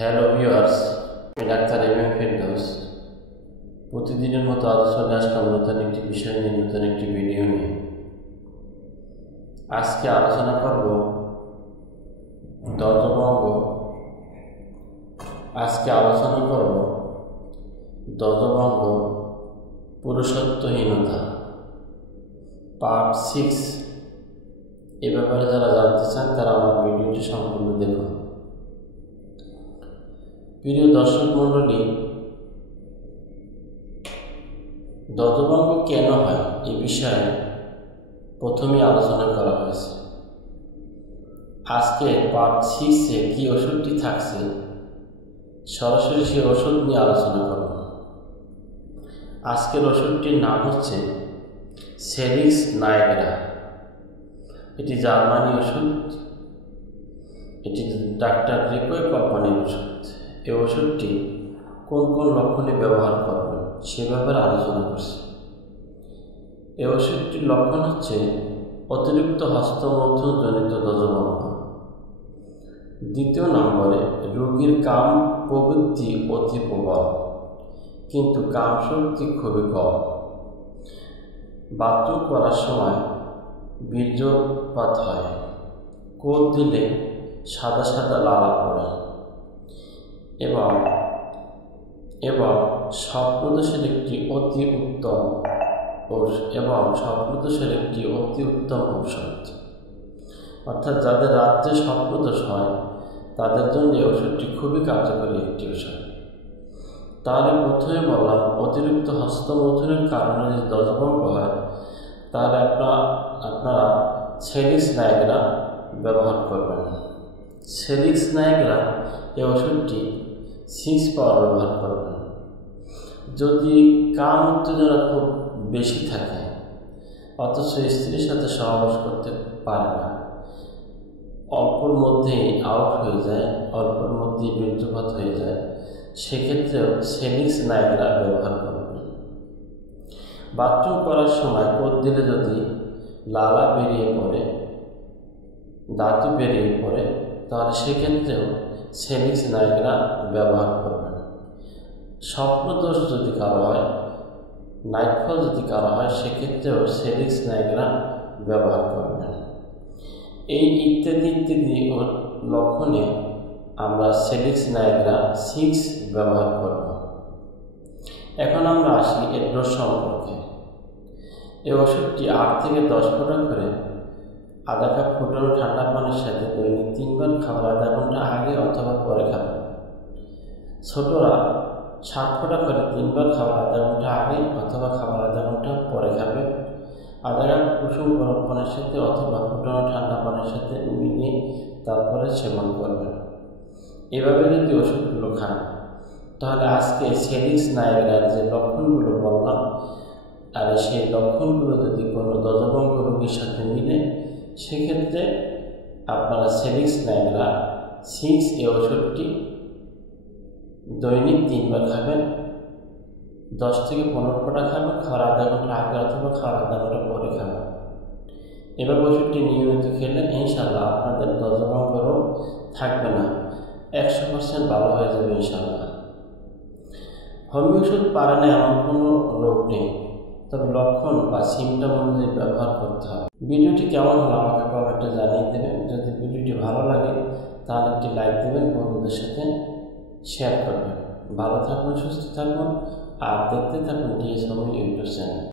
Hello viewers, আমি doctor M M Ferdous. প্রতিদিনের মতো আজ চলে আসলাম নতুন একটি বিষয় নিয়ে, নতুন একটি ভিডিও নিয়ে। আজকে আলোচনা করব দর্শভঙ্গ। দর্শভঙ্গ পুরুষত্বহীনতা পার্ট 6। এ ব্যাপারে যারা জানতে চান তারা আমার ভিডিওটি সম্পূর্ণ দেখুন। প্রিয় দর্শক মণ্ডলী, দর্শভঙ্গ কেন হয় এই বিষয়ে প্রথমে আলোচনা করা হয়েছে। আজকে পার্ট 6-এ কি ওষুধটি থাকছে, সরাসরি সেই ওষুধ নিয়ে আলোচনা করব। আজকের ওষুধটির নাম হচ্ছে সেলিক্স নাইগ্রা। এটি জার্মানি ওষুধ, এটি ডাক্তার রিকোয় কোম্পানির ওষুধ। এই ওষুধটি কোন কোন লক্ষণে ব্যবহার করবেন সে ব্যাপারে আলোচনা করছি। এই ওষুধটির লক্ষণ হচ্ছে অতিরিক্ত হস্তমৈথুনজনিত দর্শভঙ্গ। দ্বিতীয় নম্বরে রোগীর কাম প্রবৃত্তি অতি প্রবল, কিন্তু কাম শক্তি খুবই কম। বাথরুম করার সময় বীর্যপাত হয়, কোদ দিলে সাদা সাদা লালা পড়ে এবং স্বপ্নদোষের একটি অতি উত্তম ঔষধ। অর্থাৎ যাদের রাত্রে স্বপ্নদোষ হয় তাদের জন্য এই ওষুধটি খুবই কার্যকরী একটি ওষুধ। তাহলে প্রথমে বললাম, অতিরিক্ত হস্তমৈথুনের কারণে যদি দর্শভঙ্গ হয় তাহলে আপনারা সেলিক্স নাইগ্রা ব্যবহার করবেন। সেলিক্স নাইগ্রা এই ওষুধটি 6 পাওয়ার ব্যবহার করবেন। যদি কাম উত্তেজনা খুব বেশি থাকে অথচ স্ত্রীর সাথে সহবাস করতে পারে না, অল্পর মধ্যেই আউট হয়ে যায়, অল্পর মধ্যেই বীর্যপাত হয়ে যায়, সেক্ষেত্রেও সেলিক্স নাইগ্রা ব্যবহার করবেন। বাথরুম করার সময় কোদ দিলে যদি লালা বেরিয়ে পড়ে, দাঁতও বেরিয়ে পড়ে, তাহলে সেক্ষেত্রেও সেলিক্স নাইগ্রা ব্যবহার করবেন। স্বপ্নদোষ যদি কারো হয়, নাইটফল যদি কারো হয়, সেক্ষেত্রেও সেলিক্স নাইগ্রা ব্যবহার করবেন। এই ইত্যাদি লক্ষণে আমরা সেলিক্স নাইগ্রা 6 ব্যবহার করব। এখন আমরা আসি এর ডোজ সম্পর্কে। এই ওষুধটি 8 থেকে 10 ফোঁটা করে আধা কাপ ফুটানো ঠান্ডা পানির সাথে দৈনিক 3 বার খাবার আধা ঘন্টা আগে অথবা পরে খাবেন। ছোটরা 7 ফোঁটা করে 3 বার খাবার আধা ঘন্টা আগে অথবা খাবার আধা ঘন্টা পরে খাবে। আধা কাপ কুসুম গরম পানির সাথে অথবা ফুটানো ঠান্ডা পানির সাথে মিলিয়ে তারপরে সেবন করবেন। এভাবে যদি ওষুধগুলো খান তাহলে আজকে সেলিক্স নাইগ্রার যে লক্ষণগুলো বললাম, আর সেই লক্ষণগুলো যদি কোনো দর্শভঙ্গ রোগীর সাথে মিলে, সেক্ষেত্রে আপনারা সেলিক্স নাইগ্রা 6 এই ওষুধটি দৈনিক 3 বার খাবেন। 10 থেকে 15 ফোঁটা খাবেন, খাওয়ার আধা ঘন্টা আগে অথবা খাওয়ার আধা ঘন্টা পরে খাবেন। এবার ওষুধটি নিয়মিত খেলে ইনশাআল্লাহ আপনাদের দর্শভঙ্গ রোগ থাকবে না, 100% ভালো হয়ে যাবে ইনশাআল্লাহ। হোমিও ওষুধ পারে না এমন কোনো রোগ নেই, তবে লক্ষণ বা সিমটম অনুযায়ী ব্যবহার করতে হবে। ভিডিওটি কেমন হলো আমাকে কমেন্টে জানিয়ে দেবেন। যদি ভিডিওটি ভালো লাগে তাহলে একটি লাইক দেবেন, বন্ধুদের সাথে শেয়ার করবেন। ভালো থাকুন, সুস্থ থাকুন, আর দেখতে থাকুন ডিএস হোমিও ইউটিউব চ্যানেল।